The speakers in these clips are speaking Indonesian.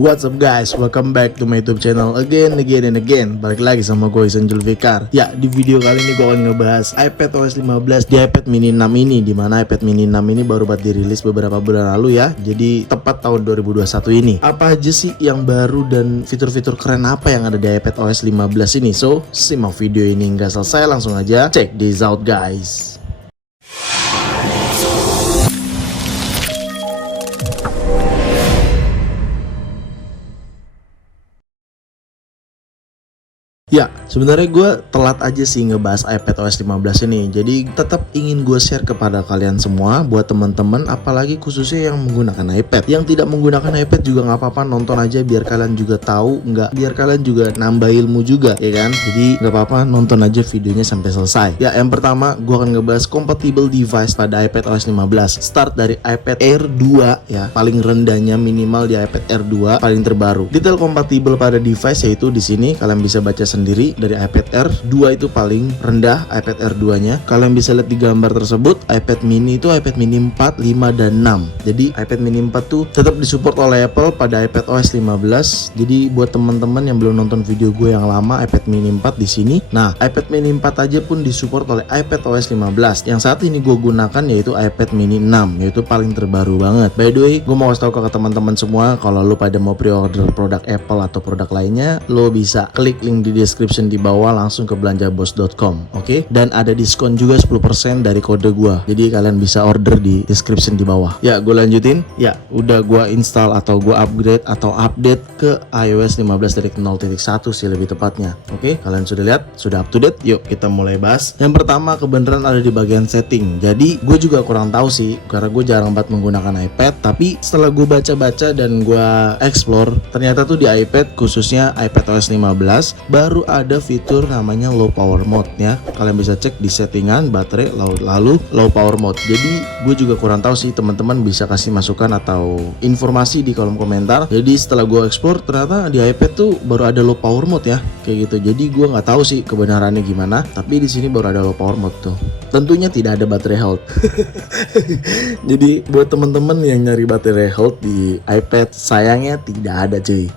What's up guys, welcome back to my YouTube channel again. Balik lagi sama gue Ihsan Julfikar. Ya, di video kali ini gue akan ngebahas iPadOS 15 di iPad mini 6 ini. Dimana iPad mini 6 ini baru buat dirilis beberapa bulan lalu ya. Jadi tepat tahun 2021 ini. Apa aja sih yang baru dan fitur-fitur keren apa yang ada di iPadOS 15 ini? So, simak video ini hingga selesai, langsung aja check this out guys. Ya, sebenarnya gue telat aja sih ngebahas iPadOS 15 ini. Jadi tetap ingin gue share kepada kalian semua, buat teman-teman, apalagi khususnya yang menggunakan iPad. Yang tidak menggunakan iPad juga nggak apa-apa, nonton aja biar kalian juga tahu, biar kalian juga nambah ilmu juga, ya kan? Jadi nggak apa-apa, nonton aja videonya sampai selesai. Ya, yang pertama gue akan ngebahas compatible device pada iPadOS 15. Start dari iPad Air 2 ya, paling rendahnya minimal di iPad Air 2 paling terbaru. Detail compatible pada device yaitu di sini kalian bisa baca sendiri dari iPad Air 2 itu paling rendah iPad Air 2 nya. Kalian bisa lihat di gambar tersebut, iPad mini itu iPad mini 4, 5 dan 6. Jadi iPad mini 4 tuh tetap disupport oleh Apple pada iPadOS 15. Jadi buat teman-teman yang belum nonton video gue yang lama iPad mini 4 di sini. Nah, iPad mini 4 aja pun disupport oleh iPadOS 15. Yang saat ini gue gunakan yaitu iPad mini 6, yaitu paling terbaru banget. By the way, gue mau kasih tahu ke teman-teman semua, kalau lu pada mau pre-order produk Apple atau produk lainnya, lo bisa klik link di description di bawah langsung ke belanjabos.com, oke? Dan ada diskon juga 10% dari kode gua. Jadi kalian bisa order di description di bawah. Ya, gue lanjutin. Ya, udah gua install atau gua upgrade atau update ke iOS 15 dari 0.1 sih lebih tepatnya. Oke, kalian sudah lihat, sudah up to date. Yuk kita mulai bahas. Yang pertama kebenaran ada di bagian setting. Jadi gue juga kurang tahu sih, karena gue jarang banget menggunakan iPad. Tapi setelah gue baca-baca dan gue explore, ternyata tuh di iPad khususnya iPadOS 15 baru ada fitur namanya low power mode ya. Kalian bisa cek di settingan baterai lalu low power mode. Jadi gue juga kurang tahu sih, teman-teman bisa kasih masukan atau informasi di kolom komentar. Jadi setelah gue explore ternyata di iPad tuh baru ada low power mode ya, kayak gitu. Jadi gue nggak tahu sih kebenarannya gimana, tapi di sini baru ada low power mode tuh. Tentunya tidak ada baterai health. Jadi buat teman-teman yang nyari baterai health di iPad, sayangnya tidak ada cuy.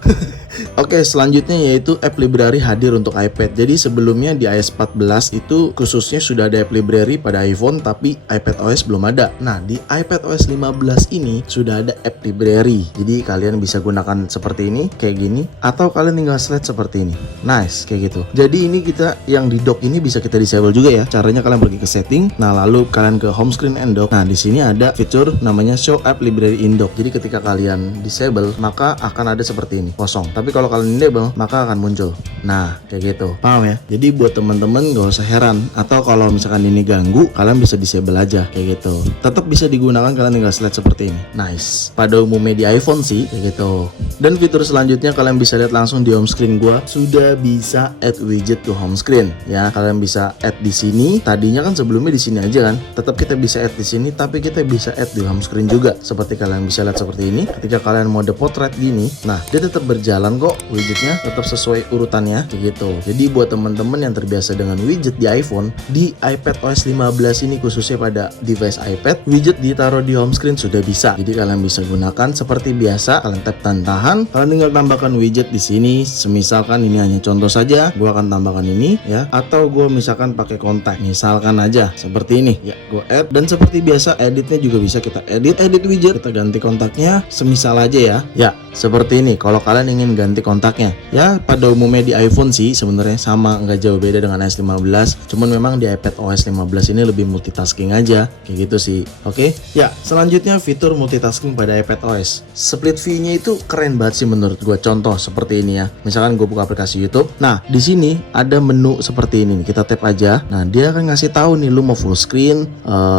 Oke, selanjutnya yaitu app library hadir untuk iPad. Jadi sebelumnya di iOS 14 itu khususnya sudah ada app library pada iPhone, tapi iPadOS belum ada. Nah, di iPadOS 15 ini sudah ada app library. Jadi kalian bisa gunakan seperti ini, kayak gini, atau kalian tinggal slide seperti ini. Nice, kayak gitu. Jadi ini kita yang di dock ini bisa kita disable juga ya. Caranya kalian pergi ke setting, nah lalu kalian ke home screen and dock. Nah, di sini ada fitur namanya show app library in dock. Jadi ketika kalian disable, maka akan ada seperti ini, kosong. Tapi kalau kalian enable, maka akan muncul. Nah, kayak gitu. Paham ya? Jadi buat teman-teman gak usah heran. Atau kalau misalkan ini ganggu, kalian bisa disable aja, kayak gitu. Tetap bisa digunakan, kalian tinggal slide seperti ini. Nice. Pada umumnya di iPhone sih, kayak gitu. Dan fitur selanjutnya kalian bisa lihat langsung di home screen gua, sudah bisa add widget ke home screen. Ya, kalian bisa add di sini. Tadinya kan sebelumnya di sini aja kan. Tetap kita bisa add di sini, tapi kita bisa add di home screen juga. Seperti kalian bisa lihat seperti ini. Ketika kalian mode portrait gini, nah dia tetap berjalan kok, widgetnya tetap sesuai urutannya kayak gitu. Jadi buat teman-teman yang terbiasa dengan widget di iPhone, di iPadOS 15 ini khususnya pada device iPad, widget ditaruh di home screen sudah bisa. Jadi kalian bisa gunakan seperti biasa, kalian tap dan tahan, kalian tinggal tambahkan widget di sini. Semisalkan ini hanya contoh saja, gua akan tambahkan ini ya, atau gua misalkan pakai kontak, misalkan aja seperti ini ya, gua add. Dan seperti biasa editnya juga bisa kita edit widget, kita ganti kontaknya semisal aja ya seperti ini. Kalau kalian ingin ganti kontaknya ya, pada umumnya di iPhone sih sebenarnya sama, nggak jauh beda dengan iOS 15, cuman memang di iPadOS 15 ini lebih multitasking aja, kayak gitu sih. Oke ya, selanjutnya fitur multitasking pada iPadOS. Split view-nya itu keren banget sih menurut gue. Contoh seperti ini ya, misalkan gue buka aplikasi YouTube, nah di sini ada menu seperti ini, kita tap aja, nah dia akan ngasih tahu nih lu mau full screen,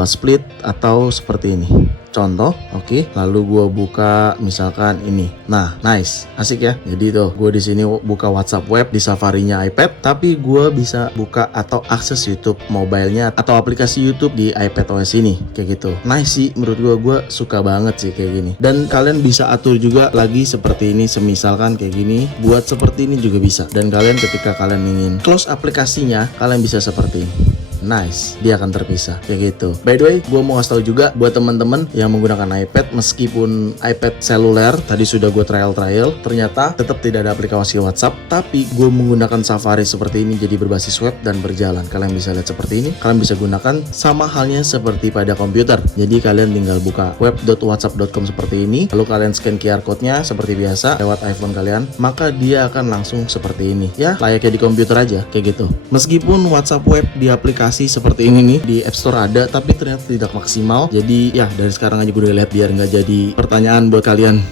split atau seperti ini. Contoh, oke. Lalu gue buka misalkan ini. Nah, nice, asik ya. Jadi tuh, gue di sini buka WhatsApp web di Safari-nya iPad, tapi gue bisa buka atau akses YouTube mobile-nya atau aplikasi YouTube di iPadOS ini, kayak gitu. Nice sih, menurut gue suka banget sih kayak gini. Dan kalian bisa atur juga lagi seperti ini, semisalkan kayak gini, buat seperti ini juga bisa. Dan kalian ketika kalian ingin close aplikasinya, kalian bisa seperti ini. nice, dia akan terpisah kayak gitu. By the way, gue mau kasih tahu juga buat teman-teman yang menggunakan iPad, meskipun iPad seluler tadi sudah gue trial, ternyata tetap tidak ada aplikasi WhatsApp, tapi gue menggunakan Safari seperti ini, jadi berbasis web dan berjalan. Kalian bisa lihat seperti ini, kalian bisa gunakan sama halnya seperti pada komputer. Jadi kalian tinggal buka web.whatsapp.com seperti ini, lalu kalian scan QR code-nya seperti biasa lewat iPhone kalian, maka dia akan langsung seperti ini ya, layaknya di komputer aja kayak gitu. Meskipun WhatsApp web di aplikasi seperti ini nih di App Store ada, tapi ternyata tidak maksimal. Jadi ya dari sekarang aja gue udah lihat biar nggak jadi pertanyaan buat kalian.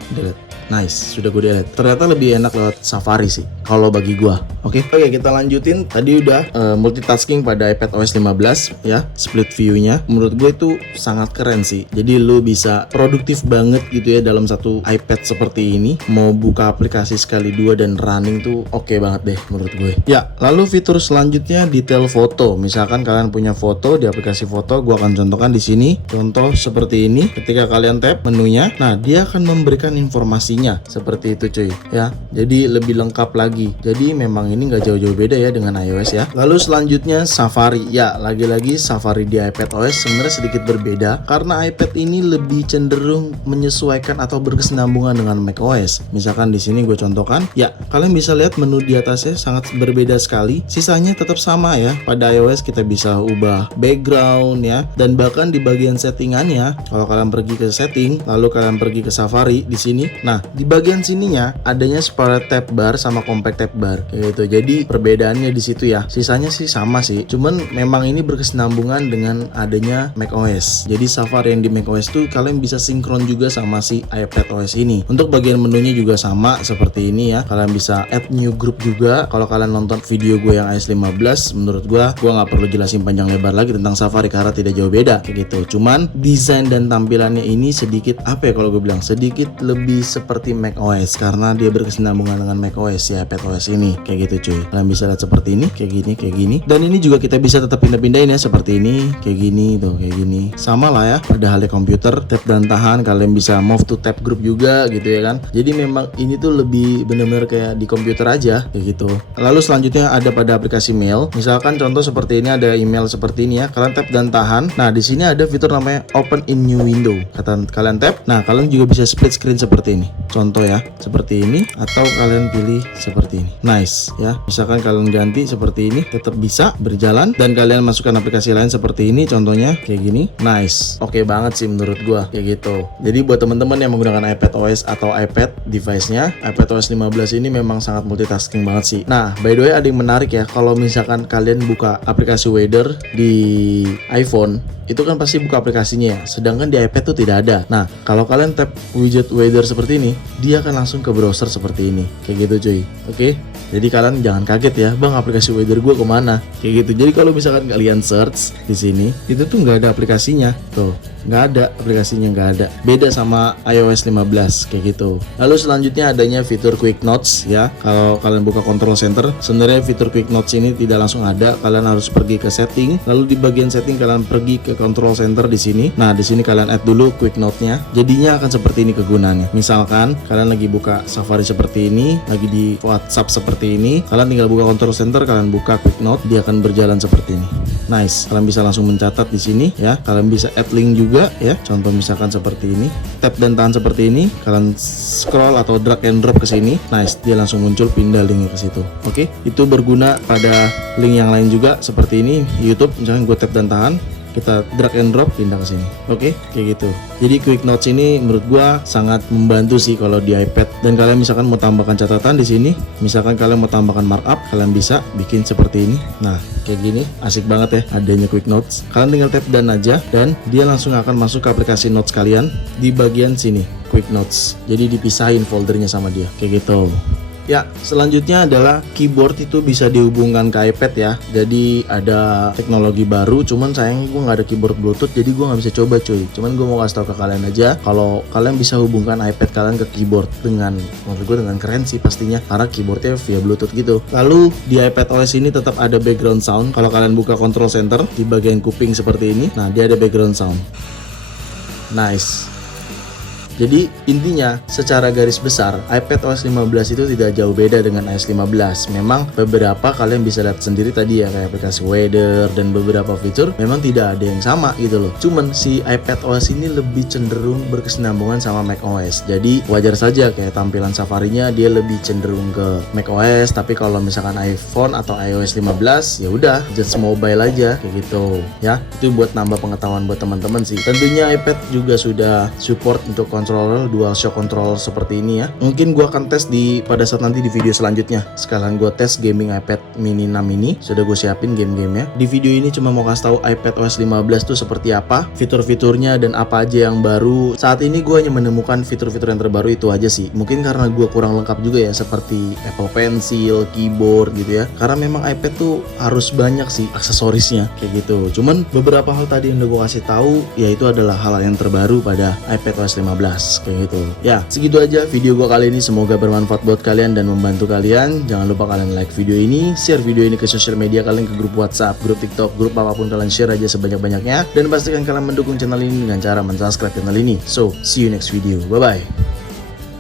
Nice, sudah gue delete. Ternyata lebih enak lewat Safari sih kalau bagi gua. Oke, kita lanjutin. Tadi udah multitasking pada iPad OS 15 ya, split view-nya. Menurut gue itu sangat keren sih. Jadi lu bisa produktif banget gitu ya dalam satu iPad seperti ini. Mau buka aplikasi sekali dua dan running tuh oke banget deh menurut gue. Ya, lalu fitur selanjutnya detail foto. Misalkan kalian punya foto di aplikasi foto, gua akan contohkan di sini. Contoh seperti ini. Ketika kalian tap menunya, nah dia akan memberikan informasi seperti itu cuy ya, jadi lebih lengkap lagi. Jadi memang ini nggak jauh-jauh beda ya dengan iOS ya. Lalu selanjutnya Safari ya, lagi-lagi Safari di iPad OS sebenarnya sedikit berbeda karena iPad ini lebih cenderung menyesuaikan atau berkesinambungan dengan macOS. Misalkan di sini gue contohkan ya, kalian bisa lihat menu di atasnya sangat berbeda sekali, sisanya tetap sama ya. Pada iOS kita bisa ubah background ya, dan bahkan di bagian settingannya kalau kalian pergi ke setting lalu kalian pergi ke Safari di sini, nah di bagian sininya adanya separate tab bar sama compact tab bar kayak gitu. Jadi perbedaannya di situ ya. Sisanya sih sama sih. Cuman memang ini berkesinambungan dengan adanya macOS. Jadi Safari yang di macOS tuh kalian bisa sinkron juga sama si iPad OS ini. Untuk bagian menunya juga sama seperti ini ya. Kalian bisa add new group juga. Kalau kalian nonton video gue yang iOS 15, menurut gue nggak perlu jelasin panjang lebar lagi tentang Safari karena tidak jauh beda kayak gitu. Cuman desain dan tampilannya ini sedikit apa ya, kalau gue bilang sedikit lebih seperti macOS karena dia berkesinambungan dengan macOS ya, iPad OS ini kayak gitu cuy. Kalian bisa lihat seperti ini, kayak gini, dan ini juga kita bisa tetap pindah-pindahin ya, seperti ini, kayak gini tuh, kayak gini. Sama lah ya, pada halnya komputer, tab dan tahan kalian bisa move to tab group juga gitu ya kan. Jadi memang ini tuh lebih bener-bener kayak di komputer aja kayak gitu. Lalu selanjutnya ada pada aplikasi mail. Misalkan contoh seperti ini, ada email seperti ini ya, kalian tap dan tahan. Nah di sini ada fitur namanya open in new window. Kalian tap, nah kalian juga bisa split screen seperti ini. Contoh ya, seperti ini, atau kalian pilih seperti ini. Nice ya. Misalkan kalian ganti seperti ini, tetap bisa berjalan, dan kalian masukkan aplikasi lain seperti ini, contohnya kayak gini. Nice. Oke banget sih menurut gua kayak gitu. Jadi buat teman-teman yang menggunakan iPad OS atau iPad device-nya, iPad OS 15 ini memang sangat multitasking banget sih. Nah, by the way ada yang menarik ya, kalau misalkan kalian buka aplikasi weather di iPhone, itu kan pasti buka aplikasinya ya, sedangkan di iPad tuh tidak ada. Nah, kalau kalian tap widget weather seperti ini, dia akan langsung ke browser seperti ini, kayak gitu cuy. Oke, jadi kalian jangan kaget ya, bang aplikasi weather gue kemana, kayak gitu. Jadi kalau misalkan kalian search di sini, itu tuh nggak ada aplikasinya, tuh nggak ada aplikasinya, nggak ada. Beda sama iOS 15 kayak gitu. Lalu selanjutnya adanya fitur Quick Notes ya. Kalau kalian buka Control Center, sebenarnya fitur Quick Notes ini tidak langsung ada. Kalian harus pergi ke setting, lalu di bagian setting kalian pergi ke Control Center di sini. Nah di sini kalian add dulu Quick Note-nya. Jadinya akan seperti ini kegunaannya. Misalkan kalian lagi buka Safari seperti ini, lagi di WhatsApp seperti ini, kalian tinggal buka Control Center, kalian buka Quick Note, dia akan berjalan seperti ini. Nice. Kalian bisa langsung mencatat di sini ya. Kalian bisa add link juga ya. Contoh misalkan seperti ini, tap dan tahan seperti ini, kalian scroll atau drag and drop ke sini. Nice, dia langsung muncul, pindah linknya ke situ. Oke, itu berguna pada link yang lain juga seperti ini. YouTube, misalkan gue tap dan tahan, kita drag and drop pindah ke sini. Oke, kayak gitu. Jadi Quick Notes ini menurut gua sangat membantu sih kalau di iPad. Dan kalian misalkan mau tambahkan catatan di sini, misalkan kalian mau tambahkan markup, kalian bisa bikin seperti ini. Nah, kayak gini, asik banget ya adanya Quick Notes. Kalian tinggal tap dan aja, dan dia langsung akan masuk ke aplikasi Notes kalian di bagian sini, Quick Notes. Jadi dipisahin foldernya sama dia, kayak gitu. Ya, selanjutnya adalah keyboard itu bisa dihubungkan ke iPad ya. Jadi ada teknologi baru, cuman sayang gue nggak ada keyboard Bluetooth, jadi gue nggak bisa coba cuy. Cuman gue mau kasih tau ke kalian aja, kalau kalian bisa hubungkan iPad kalian ke keyboard dengan, menurut gue dengan keren sih pastinya, karena keyboardnya via Bluetooth gitu. Lalu di iPad OS ini tetap ada background sound. Kalau kalian buka Control Center di bagian kuping seperti ini, nah dia ada background sound. Nice. Jadi intinya secara garis besar iPad OS 15 itu tidak jauh beda dengan iOS 15. Memang beberapa kalian bisa lihat sendiri tadi ya, kayak aplikasi weather dan beberapa fitur memang tidak ada yang sama gitu loh. Cuman si iPad OS ini lebih cenderung berkesinambungan sama macOS. Jadi wajar saja kayak tampilan Safari-nya dia lebih cenderung ke macOS, tapi kalau misalkan iPhone atau iOS 15 ya udah just mobile aja kayak gitu ya. Itu buat nambah pengetahuan buat teman-teman sih. Tentunya iPad juga sudah support untuk controller DualShock control seperti ini ya. Mungkin gua akan tes pada saat nanti di video selanjutnya. Sekalian gua tes gaming iPad mini 6 ini. Sudah gue siapin game-gamenya. Di video ini cuma mau kasih tahu iPad OS 15 tuh seperti apa, fitur-fiturnya dan apa aja yang baru. Saat ini gue hanya menemukan fitur-fitur yang terbaru itu aja sih. Mungkin karena gue kurang lengkap juga ya, seperti Apple Pencil, keyboard gitu ya. Karena memang iPad tuh harus banyak sih aksesorisnya kayak gitu. Cuman beberapa hal tadi yang udah gue kasih tahu yaitu adalah hal yang terbaru pada iPad OS 15 kayak gitu. Ya, segitu aja video gue kali ini. Semoga bermanfaat buat kalian dan membantu kalian. Jangan lupa kalian like video ini, share video ini ke sosial media kalian, ke grup WhatsApp, grup TikTok, grup apapun, kalian share aja sebanyak-banyaknya. Dan pastikan kalian mendukung channel ini dengan cara mensubscribe channel ini. So, see you next video. Bye-bye.